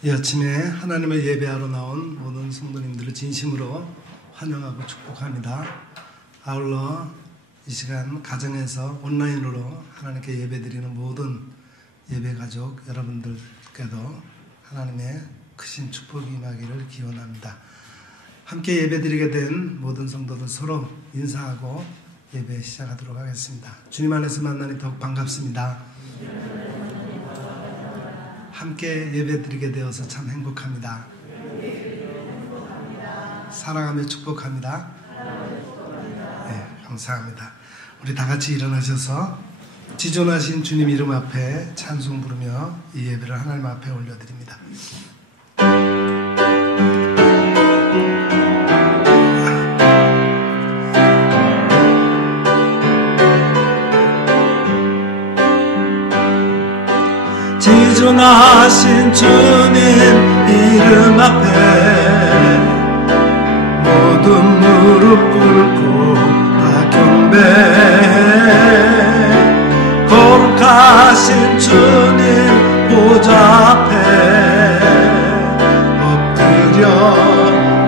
이 아침에 하나님을 예배하러 나온 모든 성도님들을 진심으로 환영하고 축복합니다. 아울러 이 시간 가정에서 온라인으로 하나님께 예배드리는 모든 예배가족 여러분들께도 하나님의 크신 축복이 임하기를 기원합니다. 함께 예배드리게 된 모든 성도들 서로 인사하고 예배 시작하도록 하겠습니다. 주님 안에서 만나니 더욱 반갑습니다. 함께 예배드리게 되어서 참 행복합니다. 사랑하며 축복합니다. 네, 감사합니다. 우리 다 같이 일어나셔서 지존하신 주님 이름 앞에 찬송 부르며 이 예배를 하나님 앞에 올려드립니다. 지존하신 주님 이름 앞에 모든 무릎 꿇고 다 경배, 거룩하신 주님 보좌 앞에 엎드려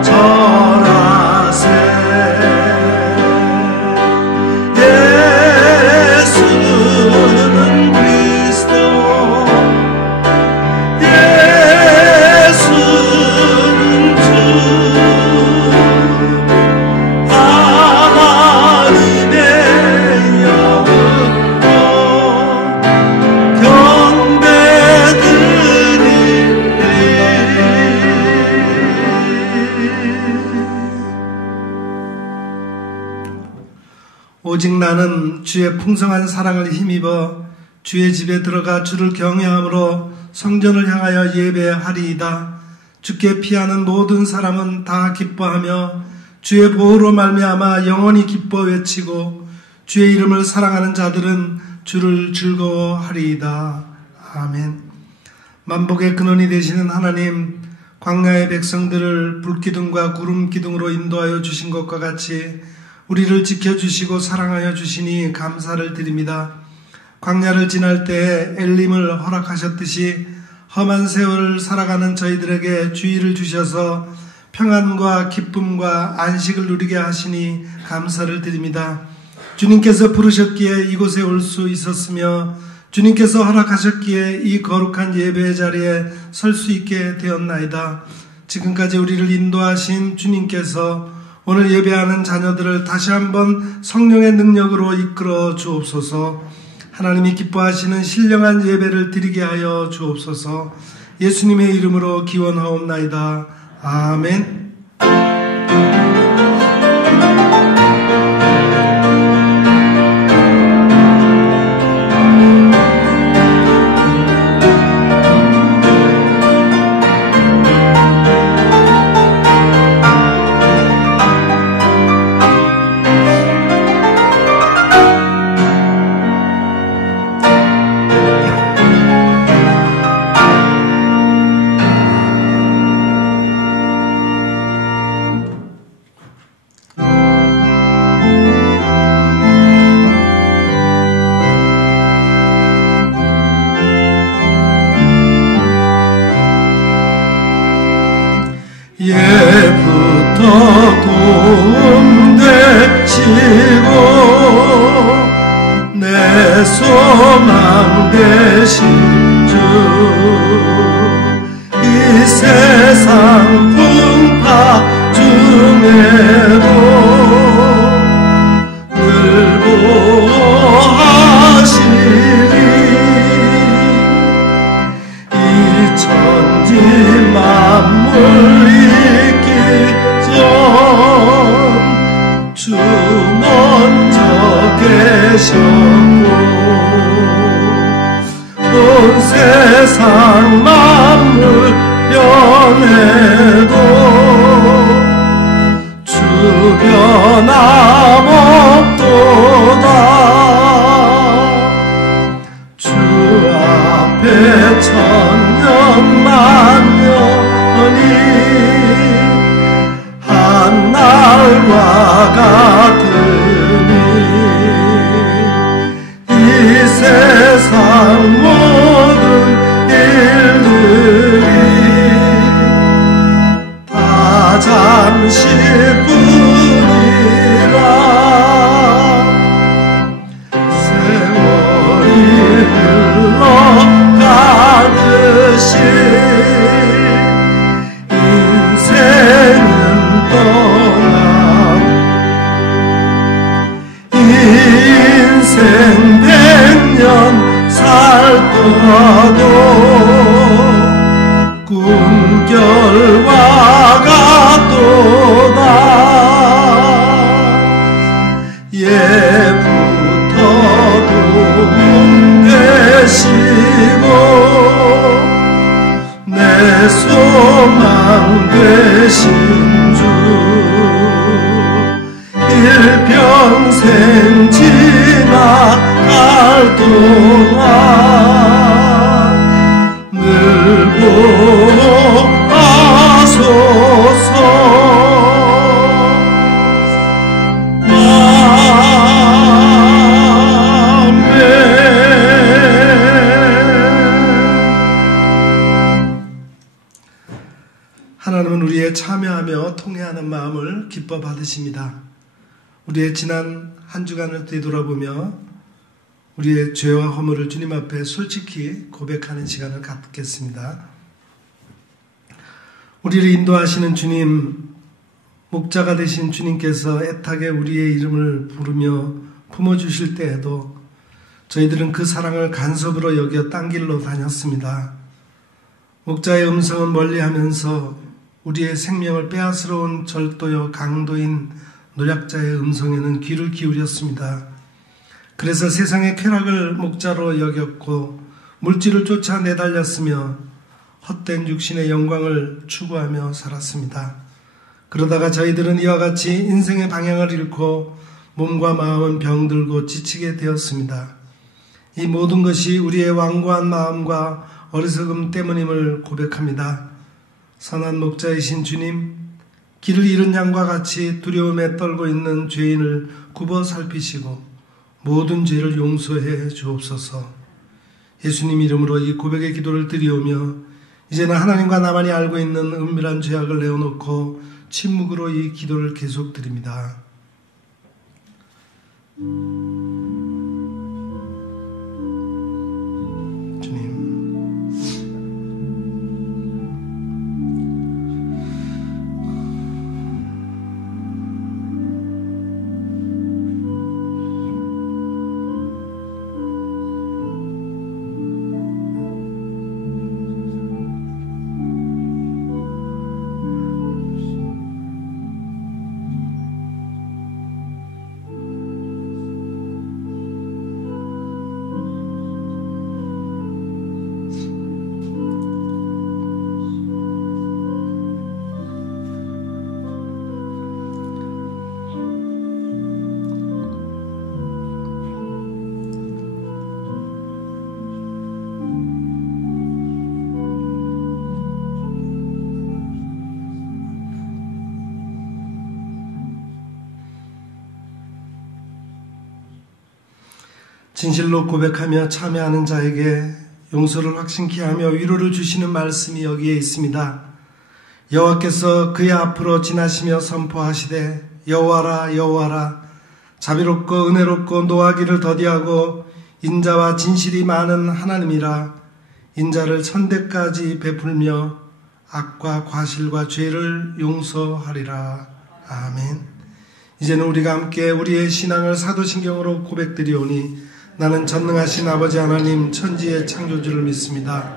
절하세. 예수는 그리스도, 예수는 주, 하나님의 영으로 경배드리리. 오직 나는 주의 풍성한 사랑을 힘입어 주의 집에 들어가 주를 경외함으로 성전을 향하여 예배하리이다. 주께 피하는 모든 사람은 다 기뻐하며 주의 보호로 말미암아 영원히 기뻐 외치고 주의 이름을 사랑하는 자들은 주를 즐거워하리이다. 아멘. 만복의 근원이 되시는 하나님, 광야의 백성들을 불기둥과 구름기둥으로 인도하여 주신 것과 같이 우리를 지켜주시고 사랑하여 주시니 감사를 드립니다. 광야를 지날 때에 엘림을 허락하셨듯이 험한 세월을 살아가는 저희들에게 주의를 주셔서 평안과 기쁨과 안식을 누리게 하시니 감사를 드립니다. 주님께서 부르셨기에 이곳에 올 수 있었으며 주님께서 허락하셨기에 이 거룩한 예배의 자리에 설 수 있게 되었나이다. 지금까지 우리를 인도하신 주님께서 오늘 예배하는 자녀들을 다시 한번 성령의 능력으로 이끌어 주옵소서. 하나님이 기뻐하시는 신령한 예배를 드리게 하여 주옵소서. 예수님의 이름으로 기원하옵나이다. 아멘. 예부터 도움 되시고 내 소망 되신 주, 이 세상 풍파 중에도 늘 보호하시리. 이 천지 만물 주 먼저 계셨고 온 세상 만물 변해도 주 변함없도다. 주 앞에 천년 만년이 한날과 같으니 이 세상 모든 일들이 뿐이라. 세월이 흘러가듯이 인생은 떠나고 인생 100년 살더라도 꿈결과가 또다. 예부터도 꿈 되시고 내 소망 되신 주 일평생 지나갈 동안 늘 보아소서. 하나님은 우리의 참여하며 통회하는 마음을 기뻐 받으십니다. 우리의 지난 한 주간을 되돌아보며 우리의 죄와 허물을 주님 앞에 솔직히 고백하는 시간을 갖겠습니다. 우리를 인도하시는 주님, 목자가 되신 주님께서 애타게 우리의 이름을 부르며 품어주실 때에도 저희들은 그 사랑을 간섭으로 여겨 딴 길로 다녔습니다. 목자의 음성은 멀리하면서 우리의 생명을 빼앗으러온 절도요 강도인 노략자의 음성에는 귀를 기울였습니다. 그래서 세상의 쾌락을 목자로 여겼고 물질을 쫓아 내달렸으며 헛된 육신의 영광을 추구하며 살았습니다. 그러다가 저희들은 이와 같이 인생의 방향을 잃고 몸과 마음은 병들고 지치게 되었습니다. 이 모든 것이 우리의 완고한 마음과 어리석음 때문임을 고백합니다. 선한 목자이신 주님, 길을 잃은 양과 같이 두려움에 떨고 있는 죄인을 굽어 살피시고 모든 죄를 용서해 주옵소서. 예수님 이름으로 이 고백의 기도를 드리오며 이제는 하나님과 나만이 알고 있는 은밀한 죄악을 내어놓고 침묵으로 이 기도를 계속 드립니다. 진실로 고백하며 참여하는 자에게 용서를 확신케 하며 위로를 주시는 말씀이 여기에 있습니다. 여호와께서 그의 앞으로 지나시며 선포하시되 여호와라 여호와라 자비롭고 은혜롭고 노하기를 더디하고 인자와 진실이 많은 하나님이라. 인자를 천대까지 베풀며 악과 과실과 죄를 용서하리라. 아멘. 이제는 우리가 함께 우리의 신앙을 사도신경으로 고백드리오니 나는 전능하신 아버지 하나님 천지의 창조주를 믿습니다.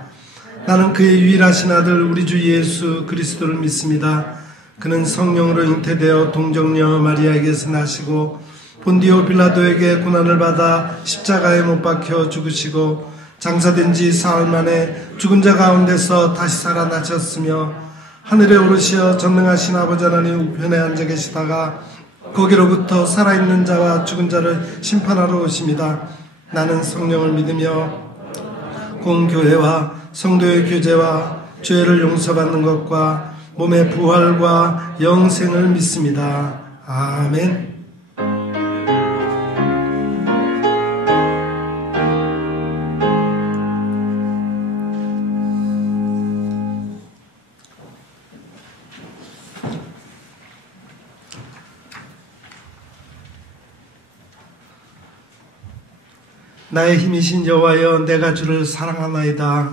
나는 그의 유일하신 아들 우리 주 예수 그리스도를 믿습니다. 그는 성령으로 잉태되어 동정녀 마리아에게서 나시고 본디오 빌라도에게 고난을 받아 십자가에 못 박혀 죽으시고 장사된 지 사흘 만에 죽은 자 가운데서 다시 살아나셨으며 하늘에 오르시어 전능하신 아버지 하나님 우편에 앉아 계시다가 거기로부터 살아있는 자와 죽은 자를 심판하러 오십니다. 나는 성령을 믿으며 공교회와 성도의 교제와 죄를 용서받는 것과 몸의 부활과 영생을 믿습니다. 아멘. 나의 힘이신 여호와여, 내가 주를 사랑하나이다.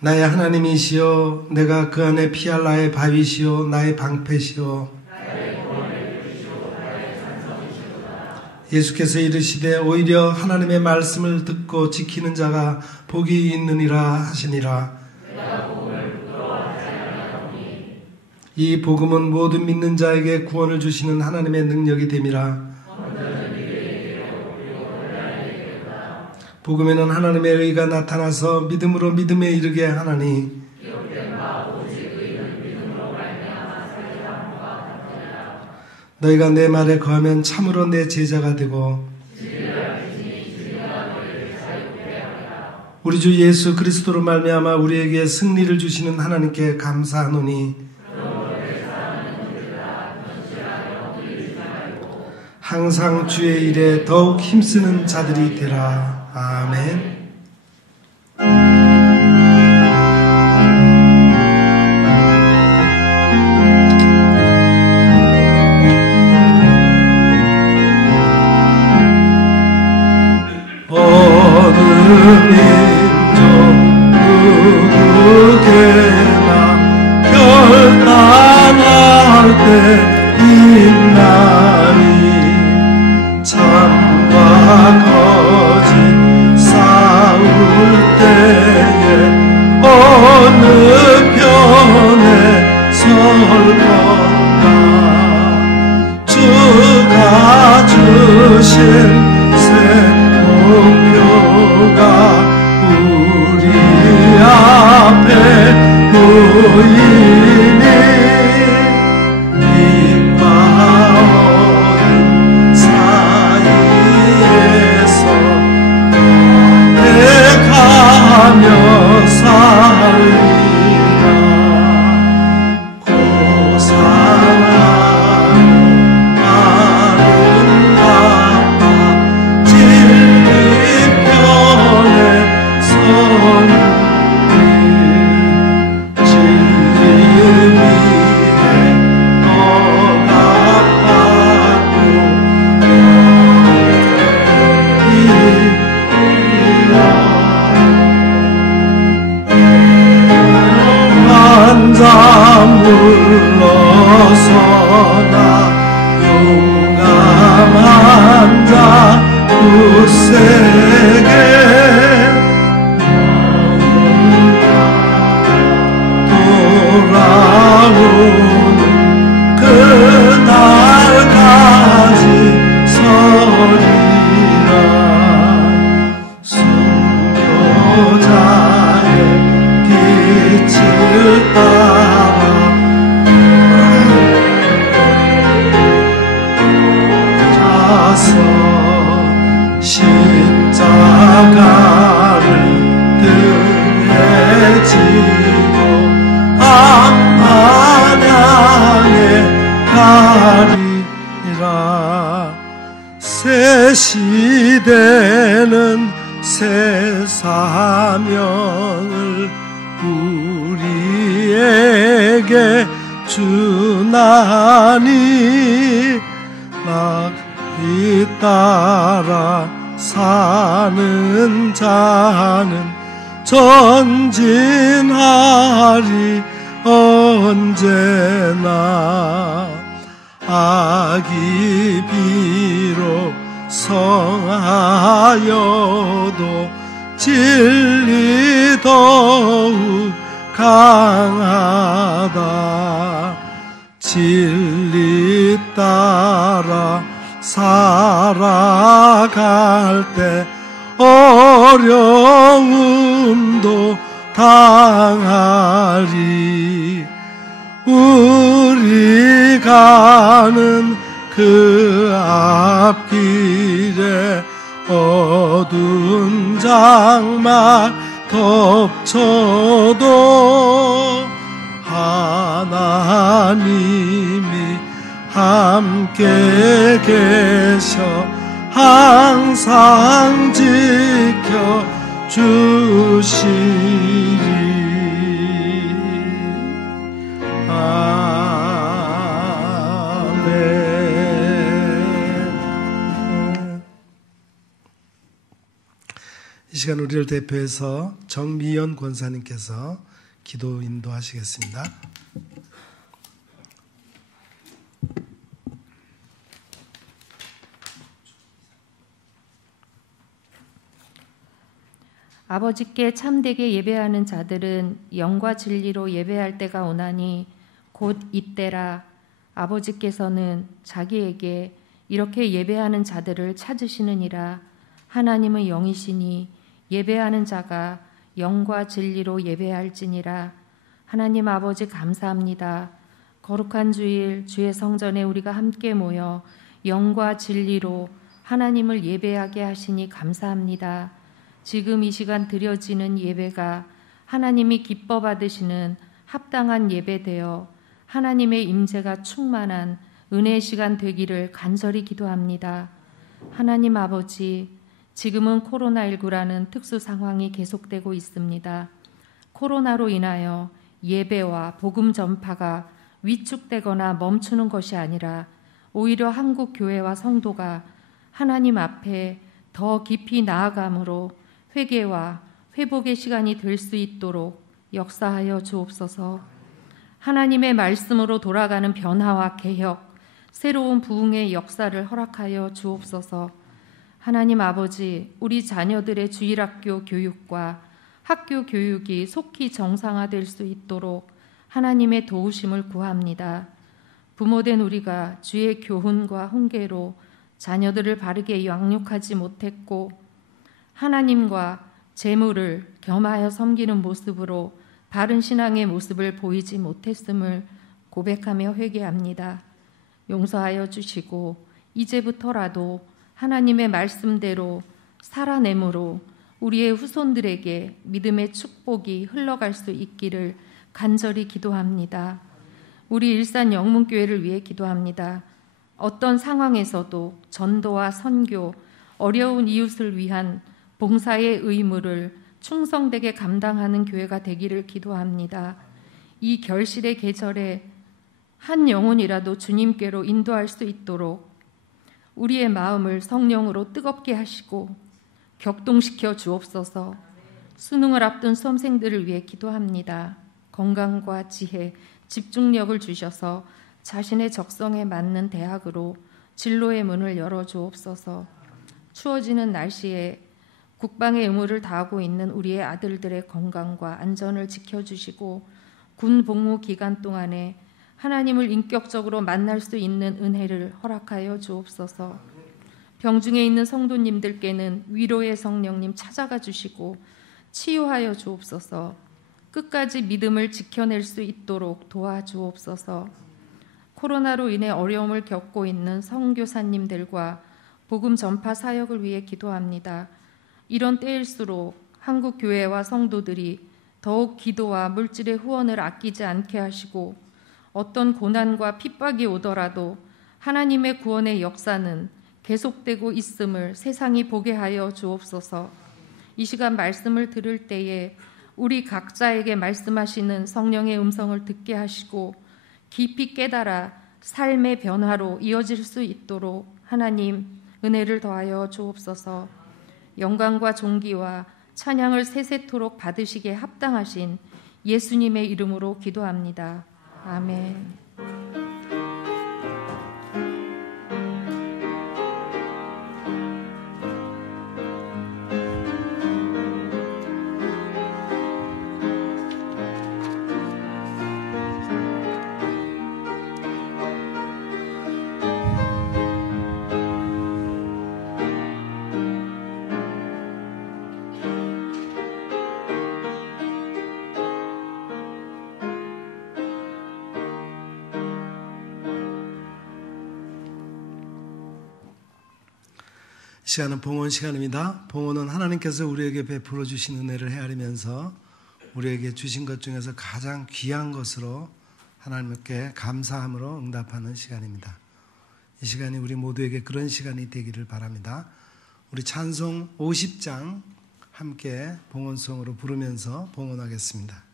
나의 하나님이시여, 내가 그 안에 피할 나의 바위시여, 나의 방패시여. 예수께서 이르시되 오히려 하나님의 말씀을 듣고 지키는 자가 복이 있느니라 하시니라. 이 복음은 모든 믿는 자에게 구원을 주시는 하나님의 능력이 됨이라. 복음에는 하나님의 의가 나타나서 믿음으로 믿음에 이르게 하나니, 너희가 내 말에 거하면 참으로 내 제자가 되고 우리 주 예수 그리스도로 말미암아 우리에게 승리를 주시는 하나님께 감사하노니, 항상 주의 일에 더욱 힘쓰는 자들이 되라. 아멘. 어느 민족 누구게나 결단할 때 있나니, 참과 거짓 싸울 때에 어느 편에 설 건가. 주가 주신 새 목표가 우리 앞에 보이니, 빛과 어둠 사이에서 택하며 살리라. 고상하는 아름답다 진리 편에 서는 진리 위에 억압받고 환자 물러서나 용감한 자 굳세게 돌아오는 그날까지 서리라. 순교자의 빛을 따라 자서 십자가를 등에 지고 암만향에 가리라. 새 시대는 새 사명을 우리에게 주나니, 이 따라 사는 자는 전진하리 언제나. 악이 비록 성하여도 진리 더욱 강하다. 진리 따라 살아갈 때 어려움도 당하리. 우리 가는 그 앞길에 어두운 장막 덮쳐도 하나님이 함께 계셔 항상 지켜 주시리. 아멘. 시간 우리를 대표해서 정미연 권사님께서 기도 인도하시겠습니다. 아버지께 참되게 예배하는 자들은 영과 진리로 예배할 때가 오나니 곧 이때라. 아버지께서는 자기에게 이렇게 예배하는 자들을 찾으시느니라. 하나님은 영이시니 예배하는 자가 영과 진리로 예배할지니라. 하나님 아버지 감사합니다. 거룩한 주일 주의 성전에 우리가 함께 모여 영과 진리로 하나님을 예배하게 하시니 감사합니다. 지금 이 시간 드려지는 예배가 하나님이 기뻐 받으시는 합당한 예배되어 하나님의 임재가 충만한 은혜의 시간 되기를 간절히 기도합니다. 하나님 아버지, 지금은 코로나19라는 특수 상황이 계속되고 있습니다. 코로나로 인하여 예배와 복음 전파가 위축되거나 멈추는 것이 아니라 오히려 한국 교회와 성도가 하나님 앞에 더 깊이 나아감으로 회개와 회복의 시간이 될 수 있도록 역사하여 주옵소서. 하나님의 말씀으로 돌아가는 변화와 개혁, 새로운 부흥의 역사를 허락하여 주옵소서. 하나님 아버지, 우리 자녀들의 주일학교 교육과 학교 교육이 속히 정상화될 수 있도록 하나님의 도우심을 구합니다. 부모된 우리가 주의 교훈과 훈계로 자녀들을 바르게 양육하지 못했고 하나님과 재물을 겸하여 섬기는 모습으로 바른 신앙의 모습을 보이지 못했음을 고백하며 회개합니다. 용서하여 주시고 이제부터라도 하나님의 말씀대로 살아내므로 우리의 후손들에게 믿음의 축복이 흘러갈 수 있기를 간절히 기도합니다. 우리 일산 영문교회를 위해 기도합니다. 어떤 상황에서도 전도와 선교, 어려운 이웃을 위한 봉사의 의무를 충성되게 감당하는 교회가 되기를 기도합니다. 이 결실의 계절에 한 영혼이라도 주님께로 인도할 수 있도록 우리의 마음을 성령으로 뜨겁게 하시고 격동시켜 주옵소서. 수능을 앞둔 수험생들을 위해 기도합니다. 건강과 지혜, 집중력을 주셔서 자신의 적성에 맞는 대학으로 진로의 문을 열어 주옵소서. 추워지는 날씨에 국방의 의무를 다하고 있는 우리의 아들들의 건강과 안전을 지켜주시고 군 복무 기간 동안에 하나님을 인격적으로 만날 수 있는 은혜를 허락하여 주옵소서. 병중에 있는 성도님들께는 위로의 성령님 찾아가 주시고 치유하여 주옵소서. 끝까지 믿음을 지켜낼 수 있도록 도와주옵소서. 코로나로 인해 어려움을 겪고 있는 선교사님들과 복음 전파 사역을 위해 기도합니다. 이런 때일수록 한국 교회와 성도들이 더욱 기도와 물질의 후원을 아끼지 않게 하시고 어떤 고난과 핍박이 오더라도 하나님의 구원의 역사는 계속되고 있음을 세상이 보게 하여 주옵소서. 이 시간 말씀을 들을 때에 우리 각자에게 말씀하시는 성령의 음성을 듣게 하시고 깊이 깨달아 삶의 변화로 이어질 수 있도록 하나님 은혜를 더하여 주옵소서. 영광과 존귀와 찬양을 세세토록 받으시기에 합당하신 예수님의 이름으로 기도합니다. 아멘. 시간은 봉헌 시간입니다. 봉헌은 하나님께서 우리에게 베풀어 주신 은혜를 헤아리면서 우리에게 주신 것 중에서 가장 귀한 것으로 하나님께 감사함으로 응답하는 시간입니다. 이 시간이 우리 모두에게 그런 시간이 되기를 바랍니다. 우리 찬송 50장 함께 봉헌송으로 부르면서 봉헌하겠습니다.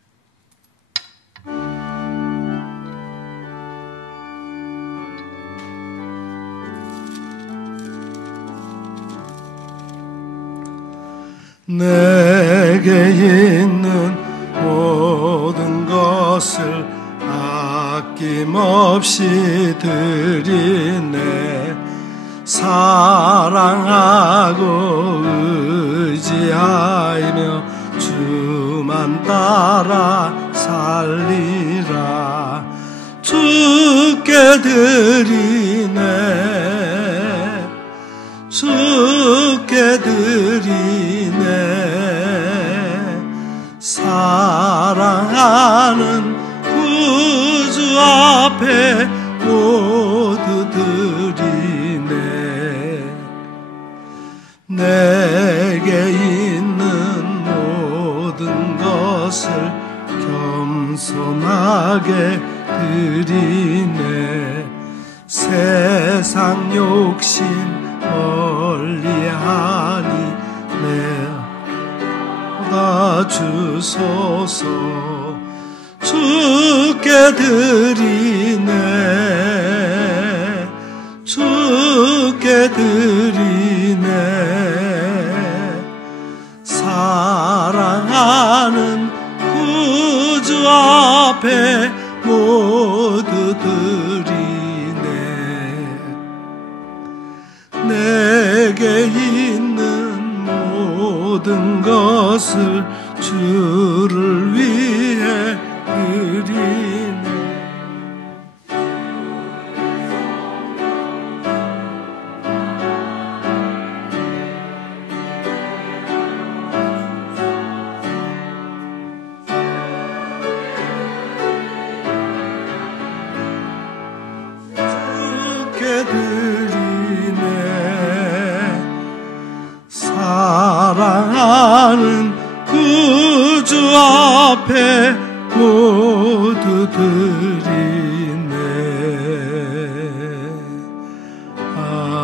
내게 있는 모든 것을 아낌없이 드리네. 사랑하고 의지하며 주만 따라 살리라. 주께 드리네. 주께 드리네. 사랑하는 구주 앞에 모두 드리네. 내게 있는 모든 것을 겸손하게 드리네. 세상 욕심 멀리하니 내가 주소서. 주께 드리네. 주께 드리네. 사랑하는 구주 앞에 모두 드리네. 내게 있는 모든 것을 주를 위해 드리네. 주께 드리네. 사랑하는 구주 앞에 모두 드리네. 아멘.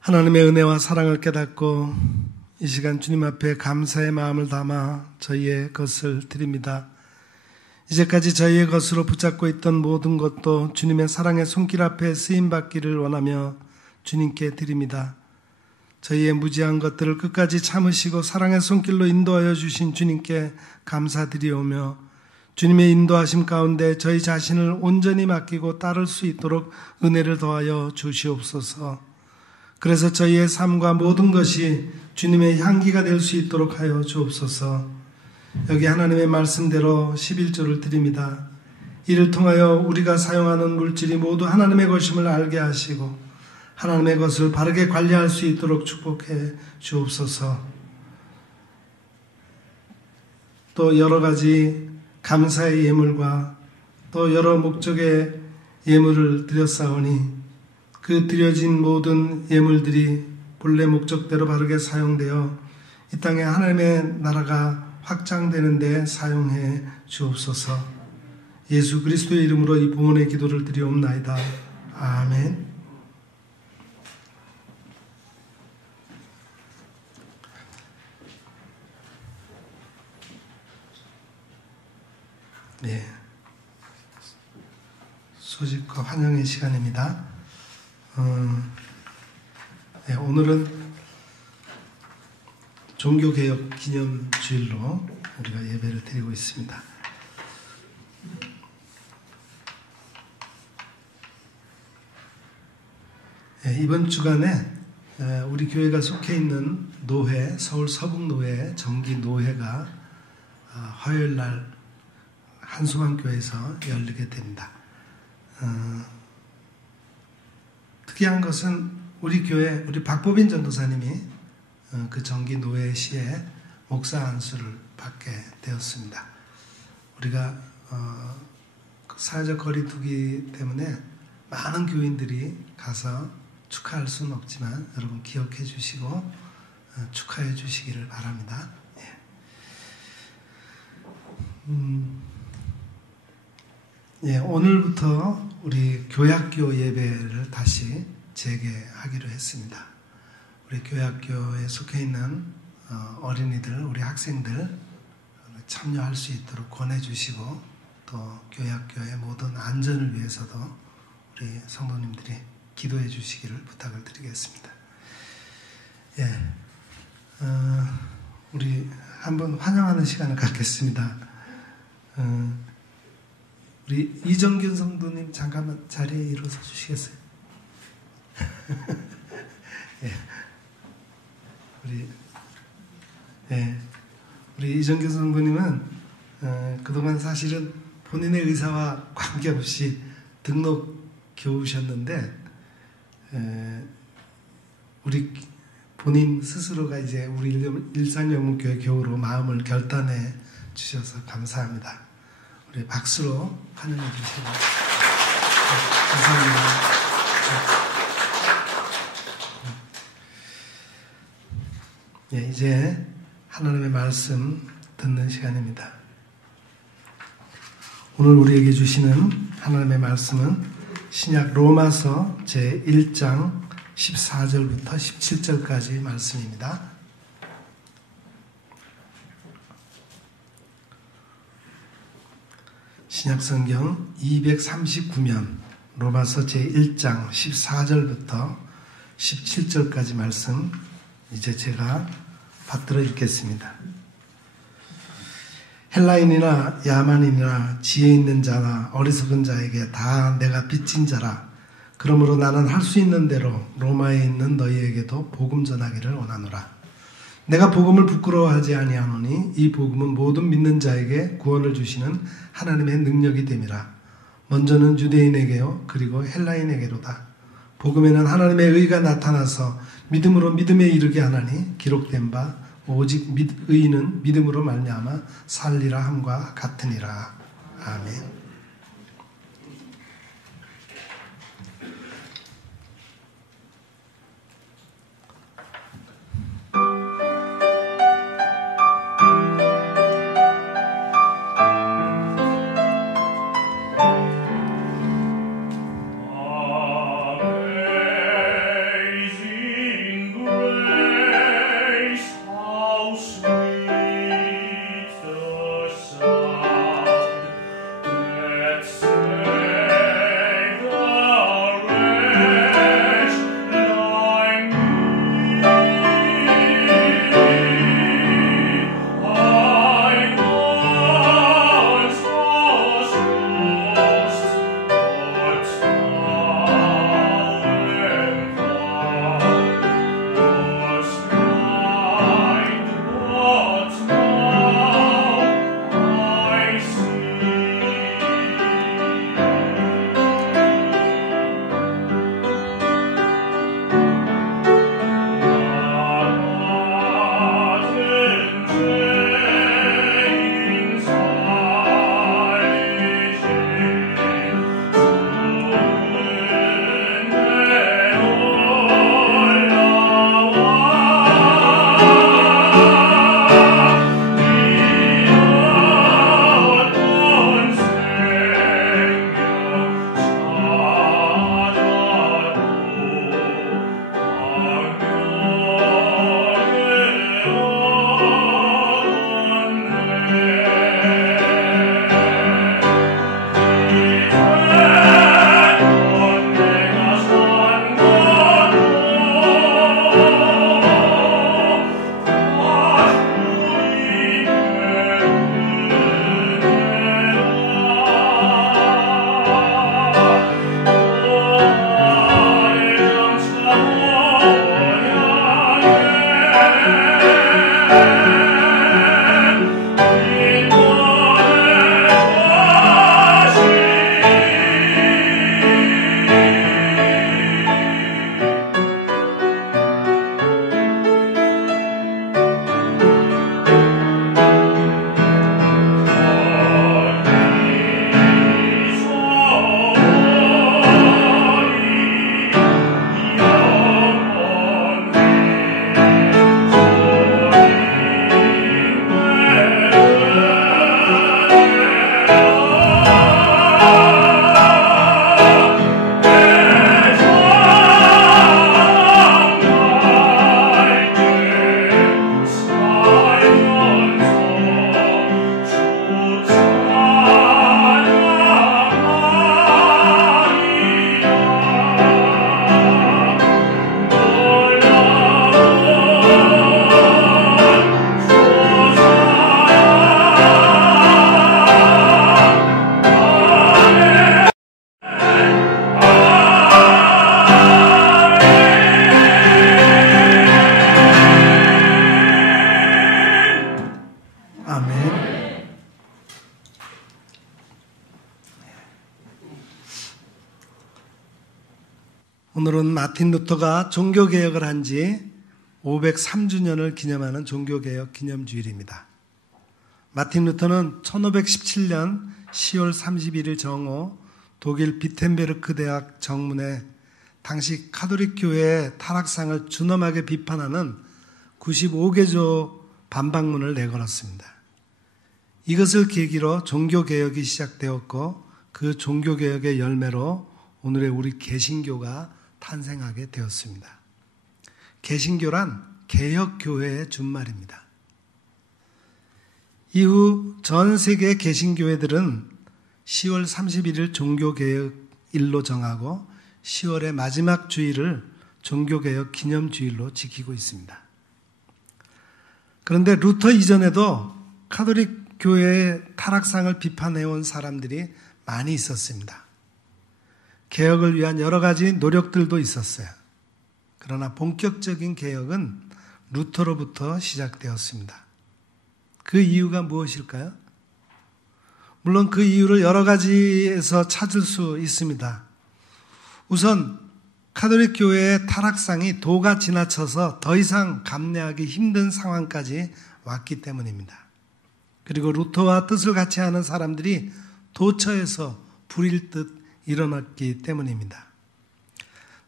하나님의 은혜와 사랑을 깨닫고 이 시간 주님 앞에 감사의 마음을 담아 저희의 것을 드립니다. 이제까지 저희의 것으로 붙잡고 있던 모든 것도 주님의 사랑의 손길 앞에 쓰임받기를 원하며 주님께 드립니다. 저희의 무지한 것들을 끝까지 참으시고 사랑의 손길로 인도하여 주신 주님께 감사드리오며 주님의 인도하심 가운데 저희 자신을 온전히 맡기고 따를 수 있도록 은혜를 더하여 주시옵소서. 그래서 저희의 삶과 모든 것이 주님의 향기가 될 수 있도록 하여 주옵소서. 여기 하나님의 말씀대로 11조를 드립니다. 이를 통하여 우리가 사용하는 물질이 모두 하나님의 것임을 알게 하시고 하나님의 것을 바르게 관리할 수 있도록 축복해 주옵소서. 또 여러 가지 감사의 예물과 또 여러 목적의 예물을 드렸사오니 그 드려진 모든 예물들이 본래 목적대로 바르게 사용되어 이 땅에 하나님의 나라가 확장되는 데 사용해 주옵소서. 예수 그리스도의 이름으로 이 부문의 기도를 드리옵나이다. 아멘. 네, 소집과 환영의 시간입니다. 네, 오늘은 종교개혁 기념주일로 우리가 예배를 드리고 있습니다. 네, 이번 주간에 우리 교회가 속해 있는 노회, 서울 서북노회 정기노회가 화요일날 한수만교회에서 열리게 됩니다. 특이한 것은 우리 교회, 우리 박보빈 전도사님이 그 정기노회 시에 목사 안수를 받게 되었습니다. 우리가 사회적 거리두기 때문에 많은 교인들이 가서 축하할 수는 없지만 여러분 기억해 주시고 축하해 주시기를 바랍니다. 예, 오늘부터 우리 교학교 예배를 다시 재개하기로 했습니다. 우리 교학교에 속해 있는 어린이들, 우리 학생들 참여할 수 있도록 권해주시고 또 교회학교의 모든 안전을 위해서도 우리 성도님들이 기도해 주시기를 부탁을 드리겠습니다. 예, 우리 한번 환영하는 시간을 갖겠습니다. 우리 이정균 성도님 잠깐만 자리에 일어서 주시겠어요? 예. 우리 이정균 성도님은 그동안 사실은 본인의 의사와 관계없이 등록 교우셨는데 우리 본인 스스로가 이제 우리 일산영문교회 교우로 마음을 결단해 주셔서 감사합니다. 우리 박수로 환영해 주시고 감사합니다. 예, 이제 하나님의 말씀 듣는 시간입니다. 오늘 우리에게 주시는 하나님의 말씀은 신약 로마서 제1장 14절부터 17절까지 말씀입니다. 신약성경 239면 로마서 제1장 14절부터 17절까지 말씀 이제 제가 받들어 읽겠습니다. 헬라인이나 야만인이나 지혜 있는 자나 어리석은 자에게 다 내가 빚진 자라. 그러므로 나는 할 수 있는 대로 로마에 있는 너희에게도 복음 전하기를 원하노라. 내가 복음을 부끄러워하지 아니하노니 이 복음은 모든 믿는 자에게 구원을 주시는 하나님의 능력이 됨이라. 먼저는 유대인에게요 그리고 헬라인에게로다. 복음에는 하나님의 의가 나타나서 믿음으로 믿음에 이르게 하나니 기록된 바 오직 의인은 믿음으로 말미암아 살리라 함과 같으니라. 아멘. Sweet the sound 오늘은 마틴 루터가 종교개혁을 한 지 503주년을 기념하는 종교개혁 기념주일입니다. 마틴 루터는 1517년 10월 31일 정오 독일 비텐베르크 대학 정문에 당시 카톨릭 교회의 타락상을 준엄하게 비판하는 95개조 반박문을 내걸었습니다. 이것을 계기로 종교개혁이 시작되었고 그 종교개혁의 열매로 오늘의 우리 개신교가 탄생하게 되었습니다. 개신교란 개혁교회의 준말입니다. 이후 전 세계 개신교회들은 10월 31일 종교개혁일로 정하고 10월의 마지막 주일을 종교개혁 기념주일로 지키고 있습니다. 그런데 루터 이전에도 카톨릭 교회의 타락상을 비판해온 사람들이 많이 있었습니다. 개혁을 위한 여러 가지 노력들도 있었어요. 그러나 본격적인 개혁은 루터로부터 시작되었습니다. 그 이유가 무엇일까요? 물론 그 이유를 여러 가지에서 찾을 수 있습니다. 우선 카톨릭 교회의 타락상이 도가 지나쳐서 더 이상 감내하기 힘든 상황까지 왔기 때문입니다. 그리고 루터와 뜻을 같이 하는 사람들이 도처에서 불일 듯 일어났기 때문입니다.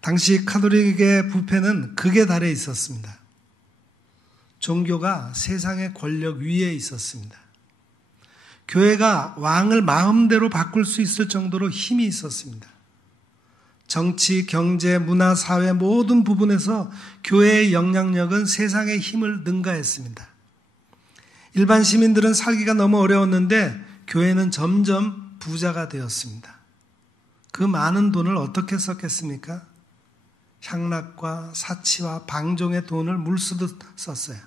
당시 카톨릭의 부패는 극에 달해 있었습니다. 종교가 세상의 권력 위에 있었습니다. 교회가 왕을 마음대로 바꿀 수 있을 정도로 힘이 있었습니다. 정치, 경제, 문화, 사회 모든 부분에서 교회의 영향력은 세상의 힘을 능가했습니다. 일반 시민들은 살기가 너무 어려웠는데 교회는 점점 부자가 되었습니다. 그 많은 돈을 어떻게 썼겠습니까? 향락과 사치와 방종의 돈을 물쓰듯 썼어요.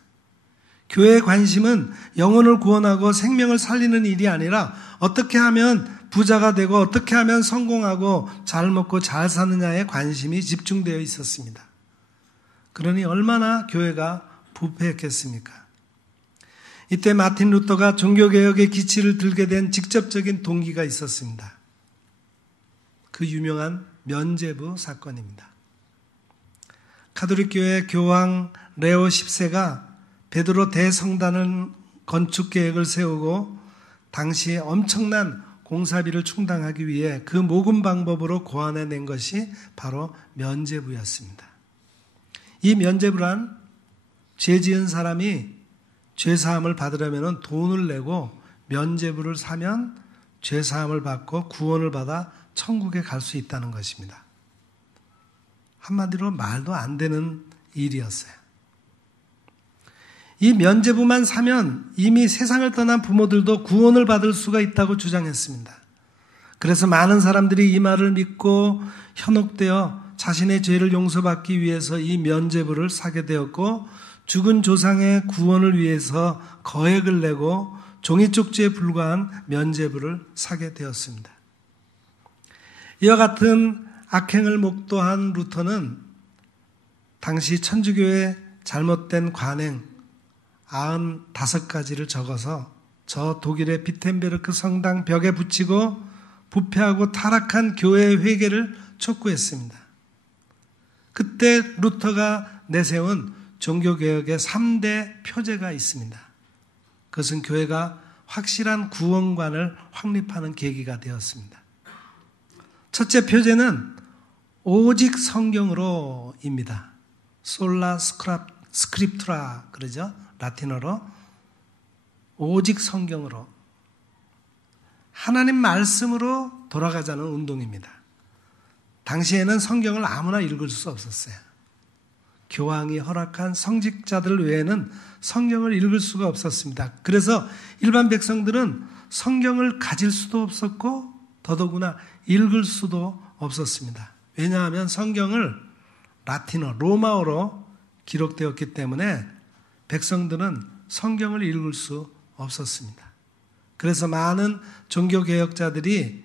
교회의 관심은 영혼을 구원하고 생명을 살리는 일이 아니라 어떻게 하면 부자가 되고 어떻게 하면 성공하고 잘 먹고 잘 사느냐에 관심이 집중되어 있었습니다. 그러니 얼마나 교회가 부패했겠습니까? 이때 마틴 루터가 종교개혁의 기치를 들게 된 직접적인 동기가 있었습니다. 그 유명한 면죄부 사건입니다. 카톨릭 교회 교황 레오 10세가 베드로 대성단을 건축 계획을 세우고 당시에 엄청난 공사비를 충당하기 위해 그 모금 방법으로 고안해낸 것이 바로 면죄부였습니다. 이 면죄부란 죄 지은 사람이 죄사함을 받으려면 돈을 내고 면죄부를 사면 죄사함을 받고 구원을 받아 천국에 갈 수 있다는 것입니다. 한마디로 말도 안 되는 일이었어요. 이 면죄부만 사면 이미 세상을 떠난 부모들도 구원을 받을 수가 있다고 주장했습니다. 그래서 많은 사람들이 이 말을 믿고 현혹되어 자신의 죄를 용서받기 위해서 이 면죄부를 사게 되었고 죽은 조상의 구원을 위해서 거액을 내고 종이쪽지에 불과한 면죄부를 사게 되었습니다. 이와 같은 악행을 목도한 루터는 당시 천주교의 잘못된 관행 95가지를 적어서 저 독일의 비텐베르크 성당 벽에 붙이고 부패하고 타락한 교회의 회개를 촉구했습니다. 그때 루터가 내세운 종교개혁의 3대 표제가 있습니다. 그것은 교회가 확실한 구원관을 확립하는 계기가 되었습니다. 첫째 표제는 오직 성경으로입니다. 솔라 스크립투라 그러죠. 라틴어로 오직 성경으로 하나님 말씀으로 돌아가자는 운동입니다. 당시에는 성경을 아무나 읽을 수 없었어요. 교황이 허락한 성직자들 외에는 성경을 읽을 수가 없었습니다. 그래서 일반 백성들은 성경을 가질 수도 없었고 더더구나 읽을 수도 없었습니다. 왜냐하면 성경을 라틴어, 로마어로 기록되었기 때문에 백성들은 성경을 읽을 수 없었습니다. 그래서 많은 종교개혁자들이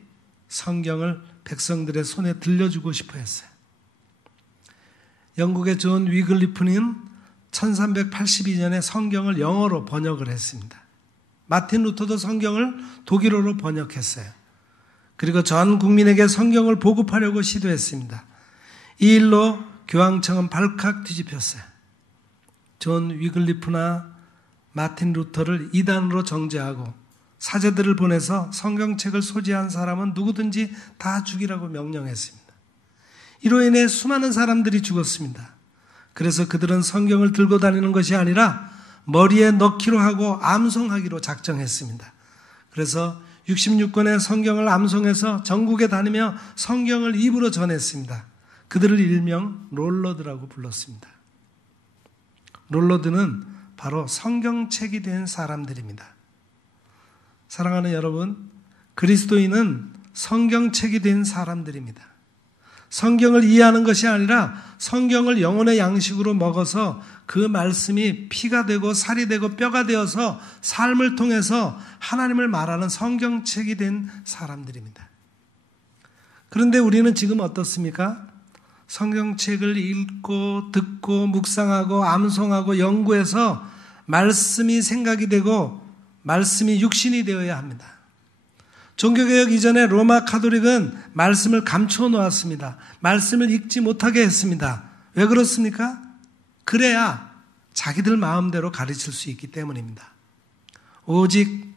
성경을 백성들의 손에 들려주고 싶어 했어요. 영국의 존 위글리프는 1382년에 성경을 영어로 번역을 했습니다. 마틴 루터도 성경을 독일어로 번역했어요. 그리고 전 국민에게 성경을 보급하려고 시도했습니다. 이 일로 교황청은 발칵 뒤집혔어요. 존 위글리프나 마틴 루터를 이단으로 정죄하고 사제들을 보내서 성경책을 소지한 사람은 누구든지 다 죽이라고 명령했습니다. 이로 인해 수많은 사람들이 죽었습니다. 그래서 그들은 성경을 들고 다니는 것이 아니라 머리에 넣기로 하고 암송하기로 작정했습니다. 그래서 66권의 성경을 암송해서 전국에 다니며 성경을 입으로 전했습니다. 그들을 일명 롤러드라고 불렀습니다. 롤러드는 바로 성경책이 된 사람들입니다. 사랑하는 여러분, 그리스도인은 성경책이 된 사람들입니다. 성경을 이해하는 것이 아니라 성경을 영혼의 양식으로 먹어서 그 말씀이 피가 되고 살이 되고 뼈가 되어서 삶을 통해서 하나님을 말하는 성경책이 된 사람들입니다. 그런데 우리는 지금 어떻습니까? 성경책을 읽고 듣고 묵상하고 암송하고 연구해서 말씀이 생각이 되고 말씀이 육신이 되어야 합니다. 종교개혁 이전에 로마 카톨릭은 말씀을 감추어 놓았습니다. 말씀을 읽지 못하게 했습니다. 왜 그렇습니까? 그래야 자기들 마음대로 가르칠 수 있기 때문입니다. 오직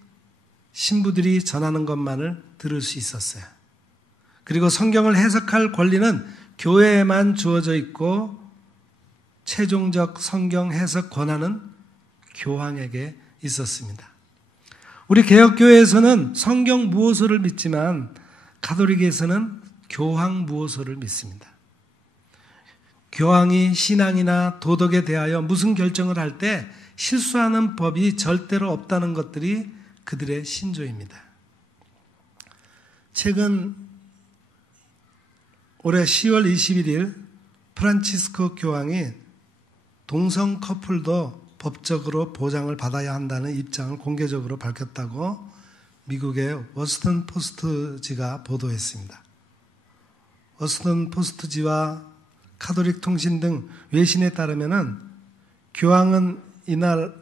신부들이 전하는 것만을 들을 수 있었어요. 그리고 성경을 해석할 권리는 교회에만 주어져 있고 최종적 성경 해석 권한은 교황에게 있었습니다. 우리 개혁교회에서는 성경 무호소를 믿지만 가톨릭에서는 교황 무호소를 믿습니다. 교황이 신앙이나 도덕에 대하여 무슨 결정을 할 때 실수하는 법이 절대로 없다는 것들이 그들의 신조입니다. 최근 올해 10월 21일 프란치스코 교황이 동성 커플도 법적으로 보장을 받아야 한다는 입장을 공개적으로 밝혔다고 미국의 워싱턴 포스트지가 보도했습니다. 워싱턴 포스트지와 카톨릭 통신 등 외신에 따르면은 교황은 이날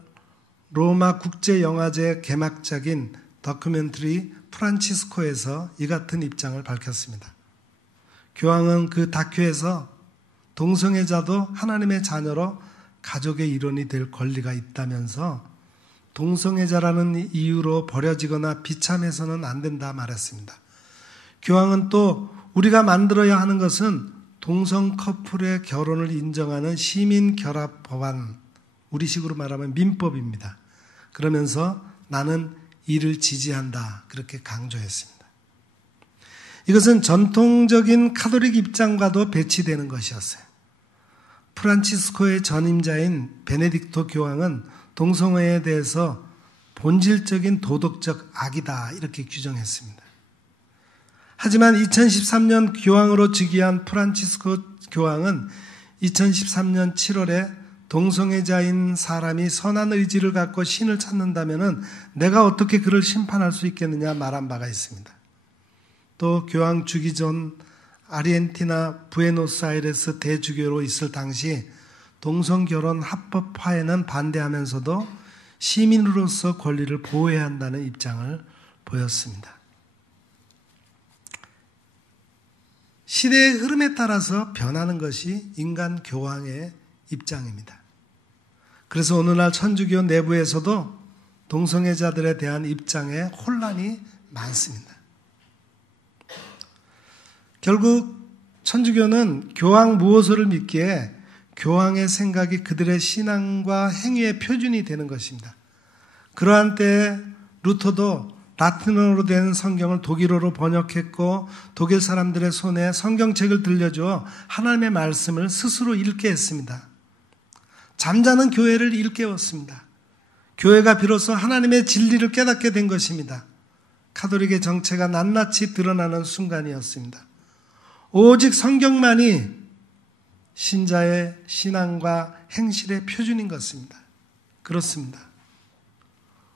로마 국제영화제 개막작인 다큐멘터리 프란치스코에서 이 같은 입장을 밝혔습니다. 교황은 그 다큐에서 동성애자도 하나님의 자녀로 가족의 일원이 될 권리가 있다면서 동성애자라는 이유로 버려지거나 비참해서는 안 된다 말했습니다. 교황은 또 우리가 만들어야 하는 것은 동성 커플의 결혼을 인정하는 시민 결합 법안, 우리식으로 말하면 민법입니다. 그러면서 나는 이를 지지한다, 그렇게 강조했습니다. 이것은 전통적인 카톨릭 입장과도 배치되는 것이었어요. 프란치스코의 전임자인 베네딕토 교황은 동성애에 대해서 본질적인 도덕적 악이다, 이렇게 규정했습니다. 하지만 2013년 교황으로 즉위한 프란치스코 교황은 2013년 7월에 동성애자인 사람이 선한 의지를 갖고 신을 찾는다면 내가 어떻게 그를 심판할 수 있겠느냐 말한 바가 있습니다. 또 교황 주기 전 아르헨티나 부에노스아이레스 대주교로 있을 당시 동성결혼 합법화에는 반대하면서도 시민으로서 권리를 보호해야 한다는 입장을 보였습니다. 시대의 흐름에 따라서 변하는 것이 인간 교황의 입장입니다. 그래서 오늘날 천주교 내부에서도 동성애자들에 대한 입장에 혼란이 많습니다. 결국 천주교는 교황 무호소를 믿기에 교황의 생각이 그들의 신앙과 행위의 표준이 되는 것입니다. 그러한 때에 루터도 라틴어로 된 성경을 독일어로 번역했고 독일 사람들의 손에 성경책을 들려주어 하나님의 말씀을 스스로 읽게 했습니다. 잠자는 교회를 일깨웠습니다. 교회가 비로소 하나님의 진리를 깨닫게 된 것입니다. 카톨릭의 정체가 낱낱이 드러나는 순간이었습니다. 오직 성경만이 신자의 신앙과 행실의 표준인 것입니다. 그렇습니다.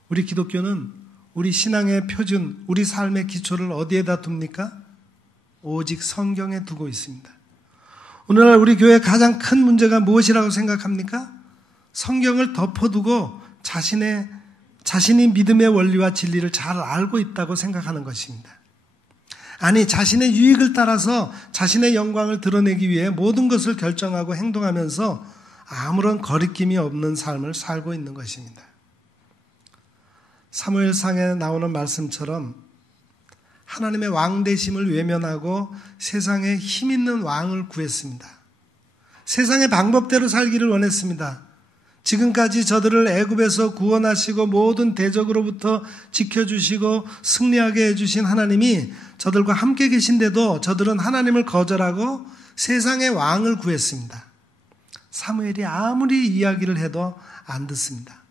우리 기독교는 우리 신앙의 표준, 우리 삶의 기초를 어디에다 둡니까? 오직 성경에 두고 있습니다. 오늘날 우리 교회의 가장 큰 문제가 무엇이라고 생각합니까? 성경을 덮어두고 자신이 믿음의 원리와 진리를 잘 알고 있다고 생각하는 것입니다. 아니, 자신의 유익을 따라서 자신의 영광을 드러내기 위해 모든 것을 결정하고 행동하면서 아무런 거리낌이 없는 삶을 살고 있는 것입니다. 사무엘상에 나오는 말씀처럼 하나님의 왕 되심을 외면하고 세상에 힘 있는 왕을 구했습니다. 세상의 방법대로 살기를 원했습니다. 지금까지 저들을 애굽에서 구원하시고 모든 대적으로부터 지켜주시고 승리하게 해주신 하나님이 저들과 함께 계신데도 저들은 하나님을 거절하고 세상의 왕을 구했습니다. 사무엘이 아무리 이야기를 해도 안 듣습니다.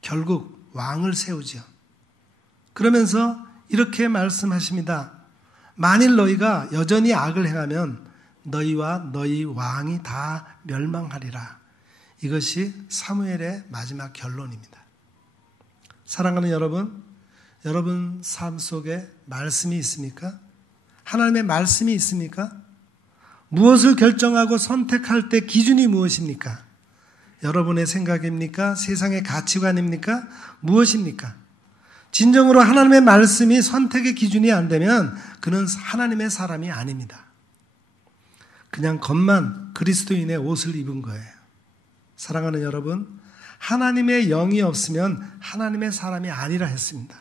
결국 왕을 세우죠. 그러면서 이렇게 말씀하십니다. 만일 너희가 여전히 악을 행하면 너희와 너희 왕이 다 멸망하리라. 이것이 사무엘의 마지막 결론입니다. 사랑하는 여러분, 여러분 삶 속에 말씀이 있습니까? 하나님의 말씀이 있습니까? 무엇을 결정하고 선택할 때 기준이 무엇입니까? 여러분의 생각입니까? 세상의 가치관입니까? 무엇입니까? 진정으로 하나님의 말씀이 선택의 기준이 안 되면 그는 하나님의 사람이 아닙니다. 그냥 겉만 그리스도인의 옷을 입은 거예요. 사랑하는 여러분, 하나님의 영이 없으면 하나님의 사람이 아니라 했습니다.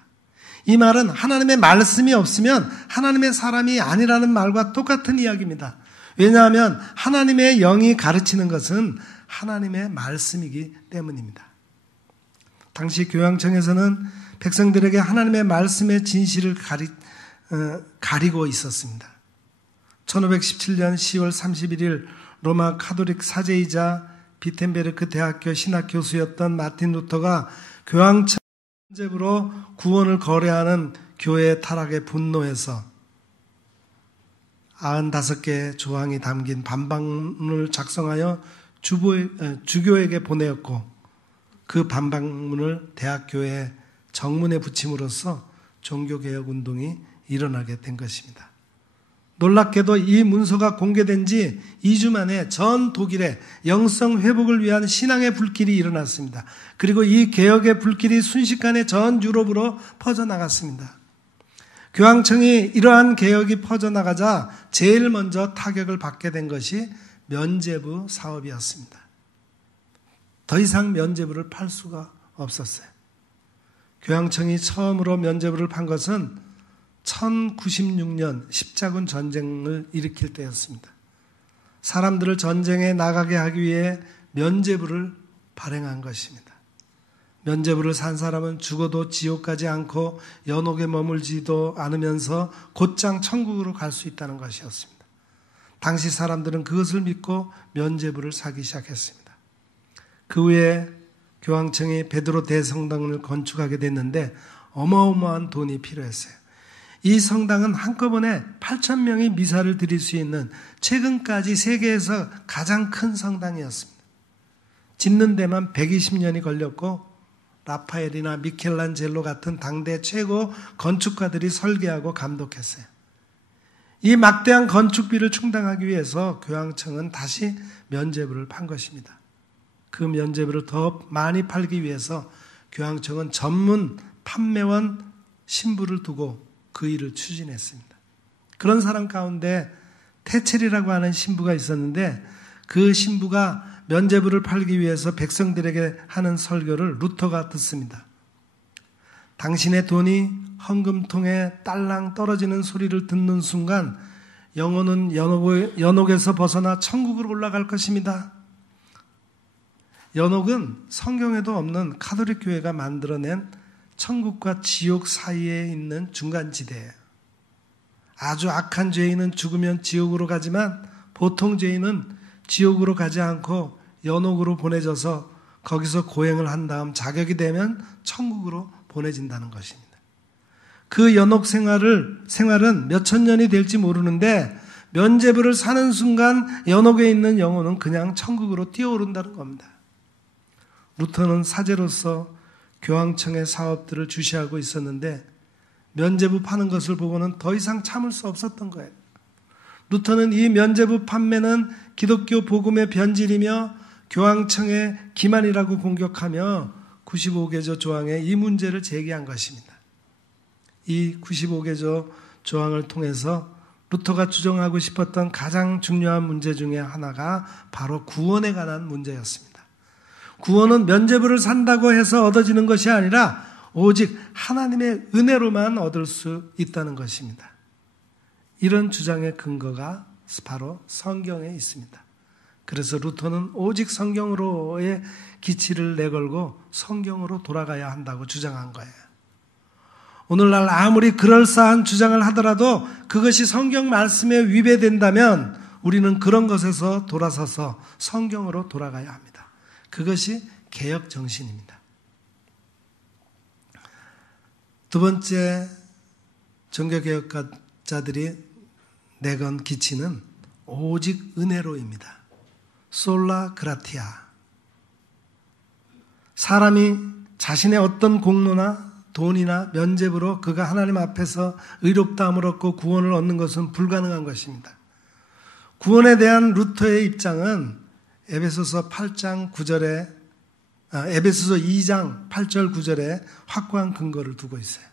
이 말은 하나님의 말씀이 없으면 하나님의 사람이 아니라는 말과 똑같은 이야기입니다. 왜냐하면 하나님의 영이 가르치는 것은 하나님의 말씀이기 때문입니다. 당시 교황청에서는 백성들에게 하나님의 말씀의 진실을 가리고 있었습니다. 1517년 10월 31일 로마 카톨릭 사제이자 비텐베르크 대학교 신학 교수였던 마틴 루터가 교황청 면죄부로 구원을 거래하는 교회 타락에 분노해서 95개의 조항이 담긴 반박문을 작성하여 주교에게 보내었고 그 반박문을 대학교의 정문에 붙임으로써 종교개혁 운동이 일어나게 된 것입니다. 놀랍게도 이 문서가 공개된 지 2주 만에 전 독일에 영성 회복을 위한 신앙의 불길이 일어났습니다. 그리고 이 개혁의 불길이 순식간에 전 유럽으로 퍼져나갔습니다. 교황청이 이러한 개혁이 퍼져나가자 제일 먼저 타격을 받게 된 것이 면죄부 사업이었습니다. 더 이상 면죄부를 팔 수가 없었어요. 교황청이 처음으로 면죄부를 판 것은 1096년 십자군 전쟁을 일으킬 때였습니다. 사람들을 전쟁에 나가게 하기 위해 면죄부를 발행한 것입니다. 면죄부를 산 사람은 죽어도 지옥 가지 않고 연옥에 머물지도 않으면서 곧장 천국으로 갈 수 있다는 것이었습니다. 당시 사람들은 그것을 믿고 면죄부를 사기 시작했습니다. 그 후에 교황청이 베드로 대성당을 건축하게 됐는데 어마어마한 돈이 필요했어요. 이 성당은 한꺼번에 8,000명이 미사를 드릴 수 있는 최근까지 세계에서 가장 큰 성당이었습니다. 짓는 데만 120년이 걸렸고 라파엘이나 미켈란젤로 같은 당대 최고 건축가들이 설계하고 감독했어요. 이 막대한 건축비를 충당하기 위해서 교황청은 다시 면죄부를 판 것입니다. 그 면죄부를 더 많이 팔기 위해서 교황청은 전문 판매원 신부를 두고 그 일을 추진했습니다. 그런 사람 가운데 테첼이라고 하는 신부가 있었는데 그 신부가 면죄부를 팔기 위해서 백성들에게 하는 설교를 루터가 듣습니다. 당신의 돈이 헌금통에 딸랑 떨어지는 소리를 듣는 순간 영혼은 연옥에서 벗어나 천국으로 올라갈 것입니다. 연옥은 성경에도 없는 카톨릭 교회가 만들어낸 천국과 지옥 사이에 있는 중간지대예요. 아주 악한 죄인은 죽으면 지옥으로 가지만 보통 죄인은 지옥으로 가지 않고 연옥으로 보내져서 거기서 고행을 한 다음 자격이 되면 천국으로 보내진다는 것입니다. 그 연옥 생활은 몇천 년이 될지 모르는데 면죄부를 사는 순간 연옥에 있는 영혼은 그냥 천국으로 뛰어오른다는 겁니다. 루터는 사제로서 교황청의 사업들을 주시하고 있었는데 면죄부 파는 것을 보고는 더 이상 참을 수 없었던 거예요. 루터는 이 면죄부 판매는 기독교 복음의 변질이며 교황청의 기만이라고 공격하며 95개조 조항에 이 문제를 제기한 것입니다. 이 95개조 조항을 통해서 루터가 주장하고 싶었던 가장 중요한 문제 중에 하나가 바로 구원에 관한 문제였습니다. 구원은 면죄부를 산다고 해서 얻어지는 것이 아니라 오직 하나님의 은혜로만 얻을 수 있다는 것입니다. 이런 주장의 근거가 바로 성경에 있습니다. 그래서 루터는 오직 성경으로의 기치를 내걸고 성경으로 돌아가야 한다고 주장한 거예요. 오늘날 아무리 그럴싸한 주장을 하더라도 그것이 성경 말씀에 위배된다면 우리는 그런 것에서 돌아서서 성경으로 돌아가야 합니다. 그것이 개혁 정신입니다. 두 번째 종교개혁자들이 내건 기치는 오직 은혜로입니다. 솔라 그라티아. 사람이 자신의 어떤 공로나 돈이나 면죄부로 그가 하나님 앞에서 의롭다함을 얻고 구원을 얻는 것은 불가능한 것입니다. 구원에 대한 루터의 입장은 에베소서 2장 8절 9절에 확고한 근거를 두고 있어요.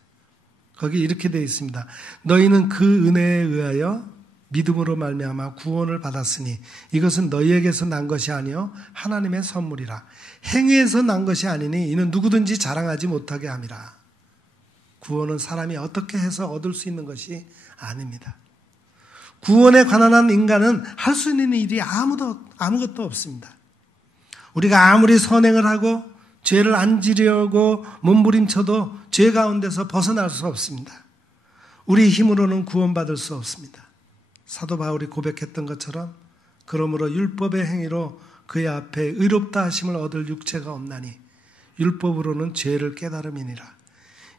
거기 이렇게 되어 있습니다. 너희는 그 은혜에 의하여 믿음으로 말미암아 구원을 받았으니 이것은 너희에게서 난 것이 아니요 하나님의 선물이라. 행위에서 난 것이 아니니 이는 누구든지 자랑하지 못하게 함이라. 구원은 사람이 어떻게 해서 얻을 수 있는 것이 아닙니다. 구원에 관한 한 인간은 할 수 있는 일이 아무것도 없습니다. 우리가 아무리 선행을 하고 죄를 안 지려고 몸부림쳐도 죄 가운데서 벗어날 수 없습니다. 우리 힘으로는 구원받을 수 없습니다. 사도 바울이 고백했던 것처럼 그러므로 율법의 행위로 그의 앞에 의롭다 하심을 얻을 육체가 없나니 율법으로는 죄를 깨달음이니라.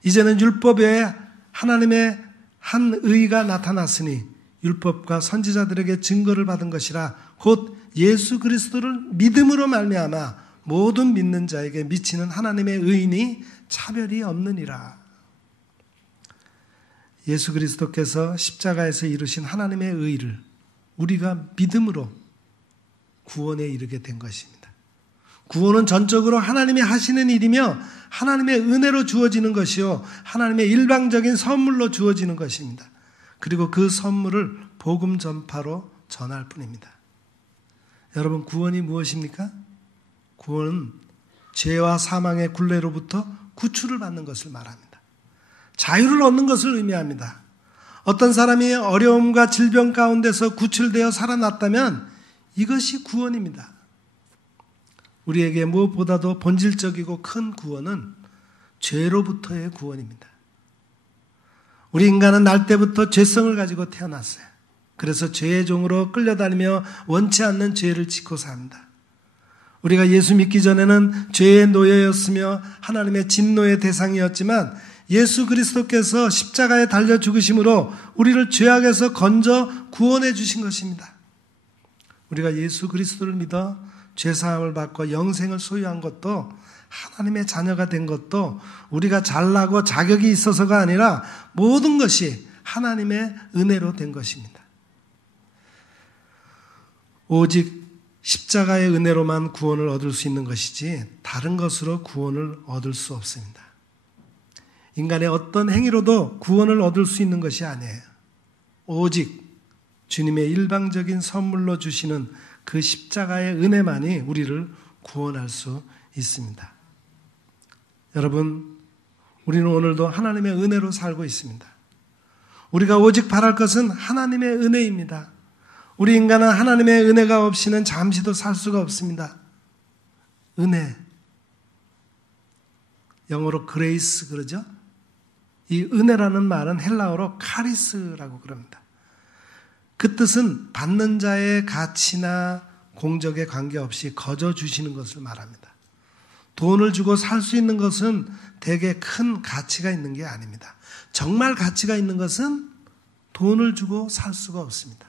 이제는 율법에 하나님의 한 의가 나타났으니 율법과 선지자들에게 증거를 받은 것이라 곧 예수 그리스도를 믿음으로 말미암아 모든 믿는 자에게 미치는 하나님의 의인이 차별이 없느니라. 예수 그리스도께서 십자가에서 이루신 하나님의 의를 우리가 믿음으로 구원에 이르게 된 것입니다. 구원은 전적으로 하나님이 하시는 일이며 하나님의 은혜로 주어지는 것이요 하나님의 일방적인 선물로 주어지는 것입니다. 그리고 그 선물을 복음 전파로 전할 뿐입니다. 여러분, 구원이 무엇입니까? 구원은 죄와 사망의 굴레로부터 구출을 받는 것을 말합니다. 자유를 얻는 것을 의미합니다. 어떤 사람이 어려움과 질병 가운데서 구출되어 살아났다면 이것이 구원입니다. 우리에게 무엇보다도 본질적이고 큰 구원은 죄로부터의 구원입니다. 우리 인간은 날 때부터 죄성을 가지고 태어났어요. 그래서 죄의 종으로 끌려다니며 원치 않는 죄를 짓고 삽니다. 우리가 예수 믿기 전에는 죄의 노예였으며 하나님의 진노의 대상이었지만 예수 그리스도께서 십자가에 달려 죽으심으로 우리를 죄악에서 건져 구원해 주신 것입니다. 우리가 예수 그리스도를 믿어 죄사함을 받고 영생을 소유한 것도 하나님의 자녀가 된 것도 우리가 잘나고 자격이 있어서가 아니라 모든 것이 하나님의 은혜로 된 것입니다. 오직 십자가의 은혜로만 구원을 얻을 수 있는 것이지 다른 것으로 구원을 얻을 수 없습니다. 인간의 어떤 행위로도 구원을 얻을 수 있는 것이 아니에요. 오직 주님의 일방적인 선물로 주시는 그 십자가의 은혜만이 우리를 구원할 수 있습니다. 여러분, 우리는 오늘도 하나님의 은혜로 살고 있습니다. 우리가 오직 바랄 것은 하나님의 은혜입니다. 우리 인간은 하나님의 은혜가 없이는 잠시도 살 수가 없습니다. 은혜, 영어로 그레이스 그러죠? 이 은혜라는 말은 헬라어로 카리스라고 그럽니다. 그 뜻은 받는 자의 가치나 공적에 관계없이 거저 주시는 것을 말합니다. 돈을 주고 살 수 있는 것은 되게 큰 가치가 있는 게 아닙니다. 정말 가치가 있는 것은 돈을 주고 살 수가 없습니다.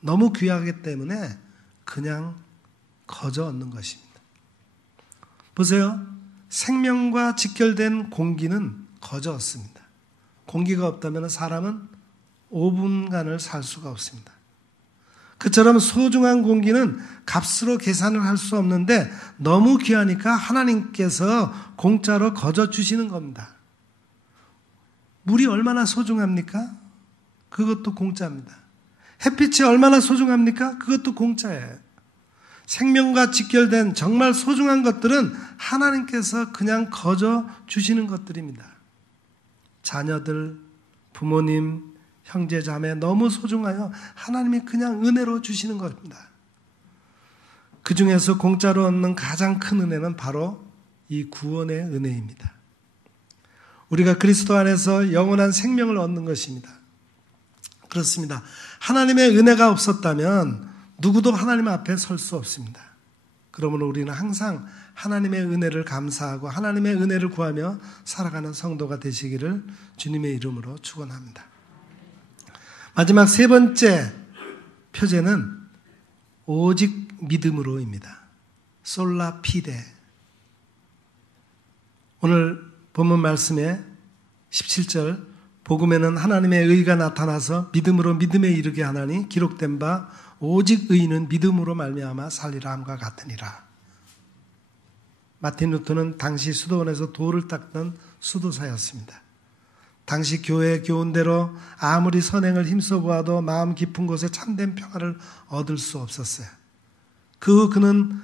너무 귀하기 때문에 그냥 거저 얻는 것입니다. 보세요. 생명과 직결된 공기는 거저 얻습니다. 공기가 없다면 사람은 5분간을 살 수가 없습니다. 그처럼 소중한 공기는 값으로 계산을 할 수 없는데 너무 귀하니까 하나님께서 공짜로 거저 주시는 겁니다. 물이 얼마나 소중합니까? 그것도 공짜입니다. 햇빛이 얼마나 소중합니까? 그것도 공짜예요. 생명과 직결된 정말 소중한 것들은 하나님께서 그냥 거저 주시는 것들입니다. 자녀들, 부모님, 형제, 자매 너무 소중하여 하나님이 그냥 은혜로 주시는 겁니다. 그 중에서 공짜로 얻는 가장 큰 은혜는 바로 이 구원의 은혜입니다. 우리가 그리스도 안에서 영원한 생명을 얻는 것입니다. 그렇습니다. 하나님의 은혜가 없었다면 누구도 하나님 앞에 설 수 없습니다. 그러므로 우리는 항상 하나님의 은혜를 감사하고 하나님의 은혜를 구하며 살아가는 성도가 되시기를 주님의 이름으로 축원합니다. 마지막 세 번째 표제는 오직 믿음으로입니다. 솔라 피데. 오늘 본문 말씀에 17절 복음에는 하나님의 의가 나타나서 믿음으로 믿음에 이르게 하나니 기록된 바 오직 의인은 믿음으로 말미암아 살리라 함과 같으니라. 마틴 루터는 당시 수도원에서 돌을 닦던 수도사였습니다. 당시 교회의 교훈대로 아무리 선행을 힘써 보아도 마음 깊은 곳에 참된 평화를 얻을 수 없었어요. 그 후 그는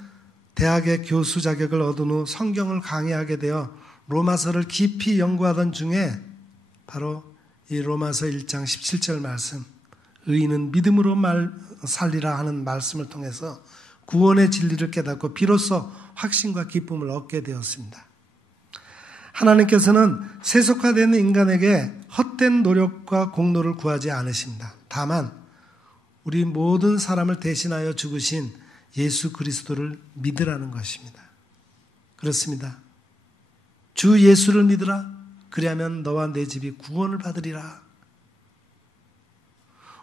대학의 교수 자격을 얻은 후 성경을 강의하게 되어 로마서를 깊이 연구하던 중에 바로 이 로마서 1장 17절 말씀, 의인은 믿음으로 살리라 하는 말씀을 통해서 구원의 진리를 깨닫고 비로소 확신과 기쁨을 얻게 되었습니다. 하나님께서는 세속화된 인간에게 헛된 노력과 공로를 구하지 않으십니다. 다만 우리 모든 사람을 대신하여 죽으신 예수 그리스도를 믿으라는 것입니다. 그렇습니다. 주 예수를 믿으라. 그리하면 너와 내 집이 구원을 받으리라.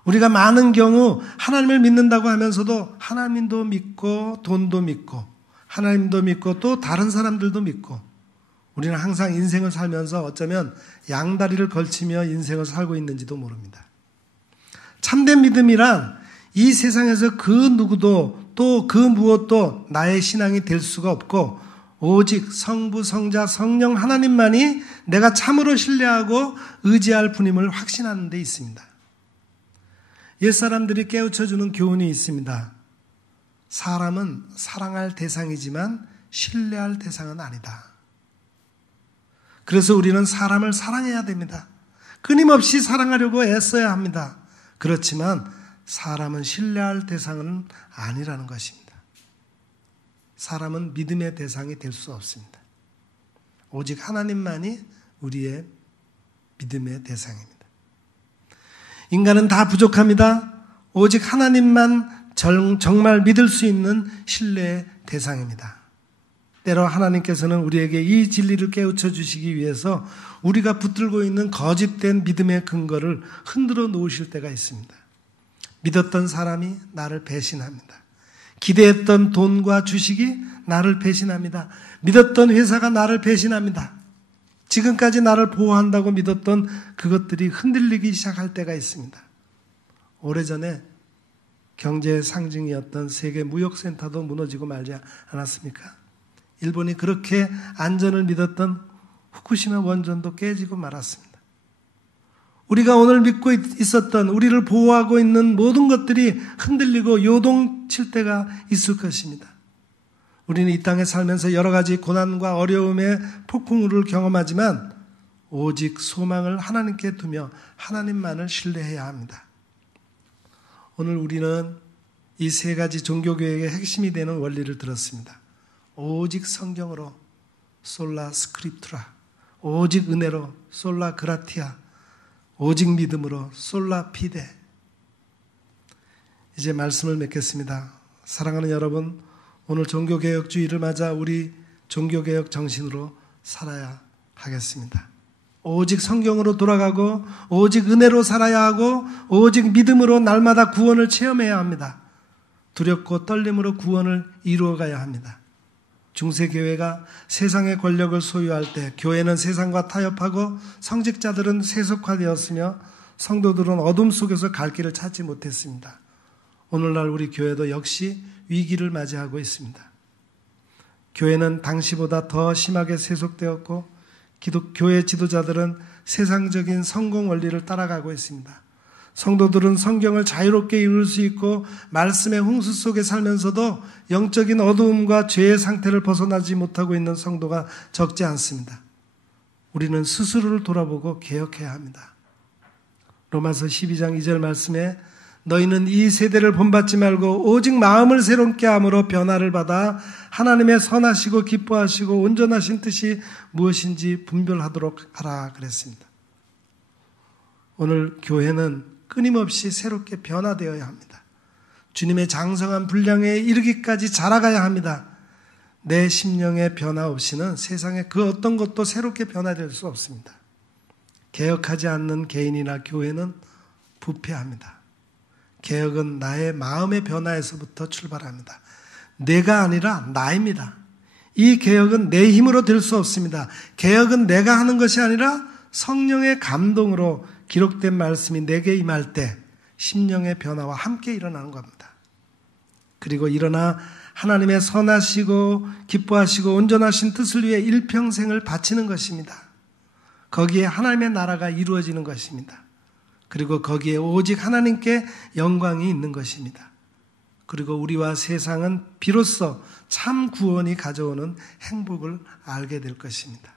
우리가 많은 경우 하나님을 믿는다고 하면서도 하나님도 믿고 돈도 믿고 하나님도 믿고 또 다른 사람들도 믿고 우리는 항상 인생을 살면서 어쩌면 양다리를 걸치며 인생을 살고 있는지도 모릅니다. 참된 믿음이란 이 세상에서 그 누구도 또 그 무엇도 나의 신앙이 될 수가 없고 오직 성부, 성자, 성령 하나님만이 내가 참으로 신뢰하고 의지할 분임을 확신하는 데 있습니다. 옛사람들이 깨우쳐주는 교훈이 있습니다. 사람은 사랑할 대상이지만 신뢰할 대상은 아니다. 그래서 우리는 사람을 사랑해야 됩니다. 끊임없이 사랑하려고 애써야 합니다. 그렇지만 사람은 신뢰할 대상은 아니라는 것입니다. 사람은 믿음의 대상이 될 수 없습니다. 오직 하나님만이 우리의 믿음의 대상입니다. 인간은 다 부족합니다. 오직 하나님만 정말 믿을 수 있는 신뢰의 대상입니다. 때로 하나님께서는 우리에게 이 진리를 깨우쳐 주시기 위해서 우리가 붙들고 있는 거짓된 믿음의 근거를 흔들어 놓으실 때가 있습니다. 믿었던 사람이 나를 배신합니다. 기대했던 돈과 주식이 나를 배신합니다. 믿었던 회사가 나를 배신합니다. 지금까지 나를 보호한다고 믿었던 그것들이 흔들리기 시작할 때가 있습니다. 오래전에 경제의 상징이었던 세계 무역센터도 무너지고 말지 않았습니까? 일본이 그렇게 안전을 믿었던 후쿠시마 원전도 깨지고 말았습니다. 우리가 오늘 믿고 있었던 우리를 보호하고 있는 모든 것들이 흔들리고 요동칠 때가 있을 것입니다. 우리는 이 땅에 살면서 여러 가지 고난과 어려움의 폭풍우를 경험하지만 오직 소망을 하나님께 두며 하나님만을 신뢰해야 합니다. 오늘 우리는 이 세 가지 종교교육의 핵심이 되는 원리를 들었습니다. 오직 성경으로 솔라 스크립투라, 오직 은혜로 솔라 그라티아, 오직 믿음으로 솔라 피데. 이제 말씀을 맺겠습니다. 사랑하는 여러분, 오늘 종교개혁주의를 맞아 우리 종교개혁 정신으로 살아야 하겠습니다. 오직 성경으로 돌아가고 오직 은혜로 살아야 하고 오직 믿음으로 날마다 구원을 체험해야 합니다. 두렵고 떨림으로 구원을 이루어가야 합니다. 중세교회가 세상의 권력을 소유할 때 교회는 세상과 타협하고 성직자들은 세속화되었으며 성도들은 어둠 속에서 갈 길을 찾지 못했습니다. 오늘날 우리 교회도 역시 위기를 맞이하고 있습니다. 교회는 당시보다 더 심하게 세속되었고 교회 지도자들은 세상적인 성공 원리를 따라가고 있습니다. 성도들은 성경을 자유롭게 읽을 수 있고 말씀의 홍수 속에 살면서도 영적인 어두움과 죄의 상태를 벗어나지 못하고 있는 성도가 적지 않습니다. 우리는 스스로를 돌아보고 개혁해야 합니다. 로마서 12장 2절 말씀에 너희는 이 세대를 본받지 말고 오직 마음을 새롭게 함으로 변화를 받아 하나님의 선하시고 기뻐하시고 온전하신 뜻이 무엇인지 분별하도록 하라 그랬습니다. 오늘 교회는 끊임없이 새롭게 변화되어야 합니다. 주님의 장성한 분량에 이르기까지 자라가야 합니다. 내 심령의 변화 없이는 세상에 그 어떤 것도 새롭게 변화될 수 없습니다. 개혁하지 않는 개인이나 교회는 부패합니다. 개혁은 나의 마음의 변화에서부터 출발합니다. 내가 아니라 나입니다. 이 개혁은 내 힘으로 될 수 없습니다. 개혁은 내가 하는 것이 아니라 성령의 감동으로 기록된 말씀이 내게 임할 때 심령의 변화와 함께 일어나는 겁니다. 그리고 일어나 하나님의 선하시고 기뻐하시고 온전하신 뜻을 위해 일평생을 바치는 것입니다. 거기에 하나님의 나라가 이루어지는 것입니다. 그리고 거기에 오직 하나님께 영광이 있는 것입니다. 그리고 우리와 세상은 비로소 참 구원이 가져오는 행복을 알게 될 것입니다.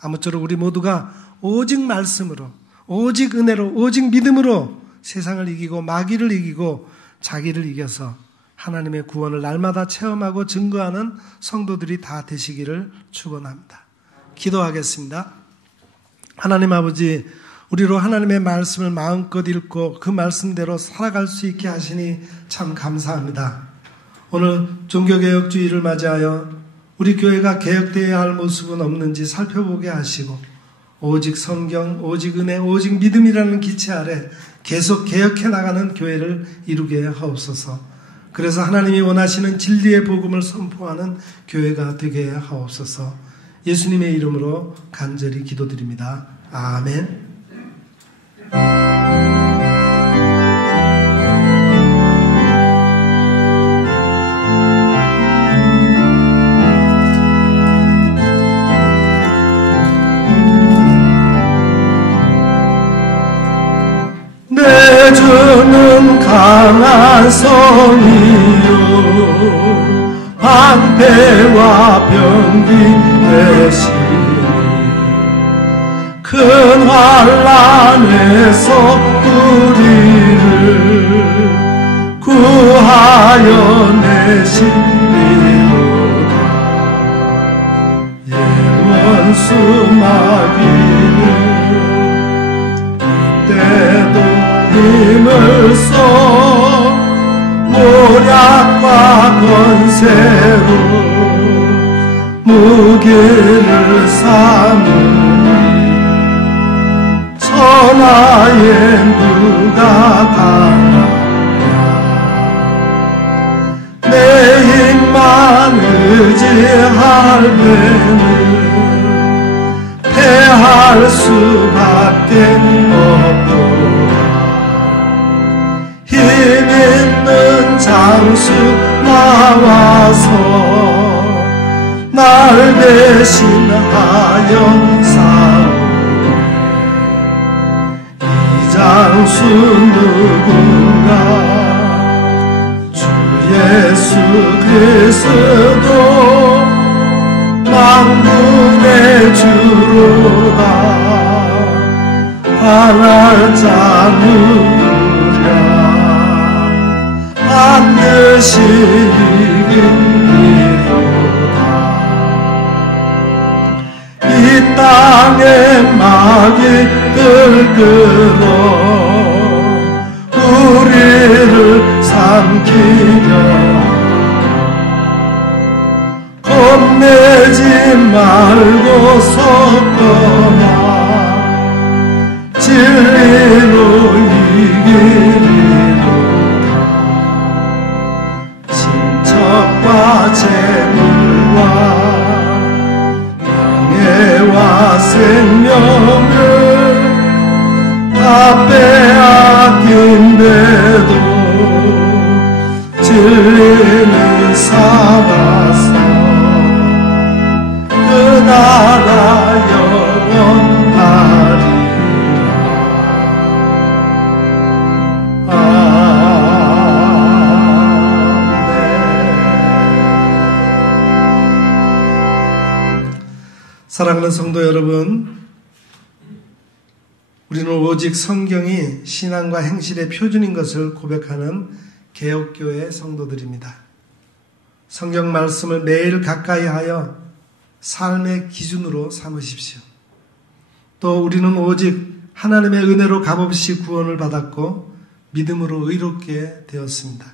아무쪼록 우리 모두가 오직 말씀으로, 오직 은혜로, 오직 믿음으로 세상을 이기고 마귀를 이기고 자기를 이겨서 하나님의 구원을 날마다 체험하고 증거하는 성도들이 다 되시기를 축원합니다. 기도하겠습니다. 하나님 아버지, 우리로 하나님의 말씀을 마음껏 읽고 그 말씀대로 살아갈 수 있게 하시니 참 감사합니다. 오늘 종교개혁주의를 맞이하여 우리 교회가 개혁되어야 할 모습은 없는지 살펴보게 하시고 오직 성경, 오직 은혜, 오직 믿음이라는 기체 아래 계속 개혁해 나가는 교회를 이루게 하옵소서. 그래서 하나님이 원하시는 진리의 복음을 선포하는 교회가 되게 하옵소서. 예수님의 이름으로 간절히 기도드립니다. 아멘. 내 주는 강한 성이요 방패와 병기 대신 큰 환난에서 우리를 구하여 내시리로다. 예원수 마귀는 이때도 힘을 써 모략과 권세로 무기를 삼으니 천하에 누가 강하냐. 내 힘만 의지할 때는 패할 수밖에 없도다. 힘 있는 장수 나와서 날 대신하여 싸우네. 이 장수 누군가? 주 예수 그리스도 만군의 주로다. 당할 자 누구랴? 반드시 이기리로다. 이 땅의 마귀들 끌어 우리를 삼키려 겁내지 말고 섰거나 진리로 이기리로다. 친척과 재물과 명예와 생명을 다 빼앗긴데도 진리는 살아서 그 나라 영원하리라. 사랑하는 성도 여러분, 우리는 오직 성경이 신앙과 행실의 표준인 것을 고백하는 개혁교회 성도들입니다. 성경 말씀을 매일 가까이 하여 삶의 기준으로 삼으십시오. 또 우리는 오직 하나님의 은혜로 값없이 구원을 받았고 믿음으로 의롭게 되었습니다.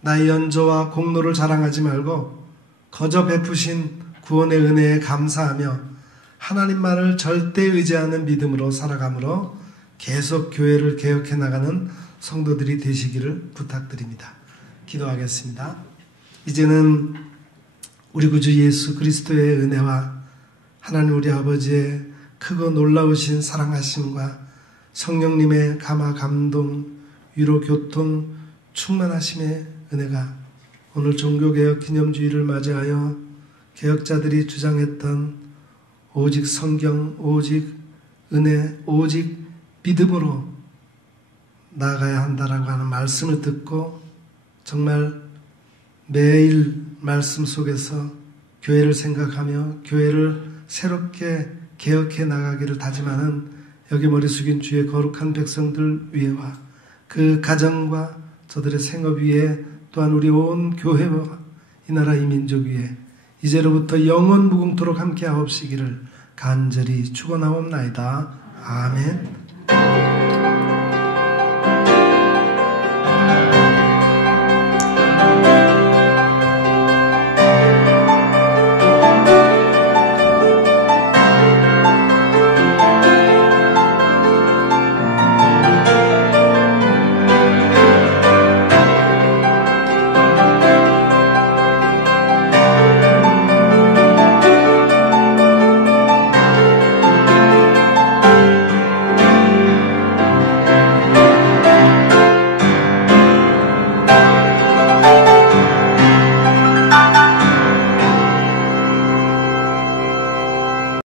나의 연조와 공로를 자랑하지 말고 거저 베푸신 구원의 은혜에 감사하며 하나님만을 절대 의지하는 믿음으로 살아가므로 계속 교회를 개혁해 나가는 성도들이 되시기를 부탁드립니다. 기도하겠습니다. 이제는 우리 구주 예수 그리스도의 은혜와 하나님 우리 아버지의 크고 놀라우신 사랑하심과 성령님의 감화 감동 위로 교통 충만하심의 은혜가 오늘 종교개혁 기념주의를 맞이하여 개혁자들이 주장했던 오직 성경, 오직 은혜, 오직 믿음으로 나아가야 한다라고 하는 말씀을 듣고 정말 매일 말씀 속에서 교회를 생각하며 교회를 새롭게 개혁해 나가기를 다짐하는 여기 머리 숙인 주의 거룩한 백성들 위에와 그 가정과 저들의 생업 위에 또한 우리 온 교회와 이 나라 이 민족 위에 이제로부터 영원 무궁토록 함께 하옵시기를 간절히 축원하옵나이다. 아멘.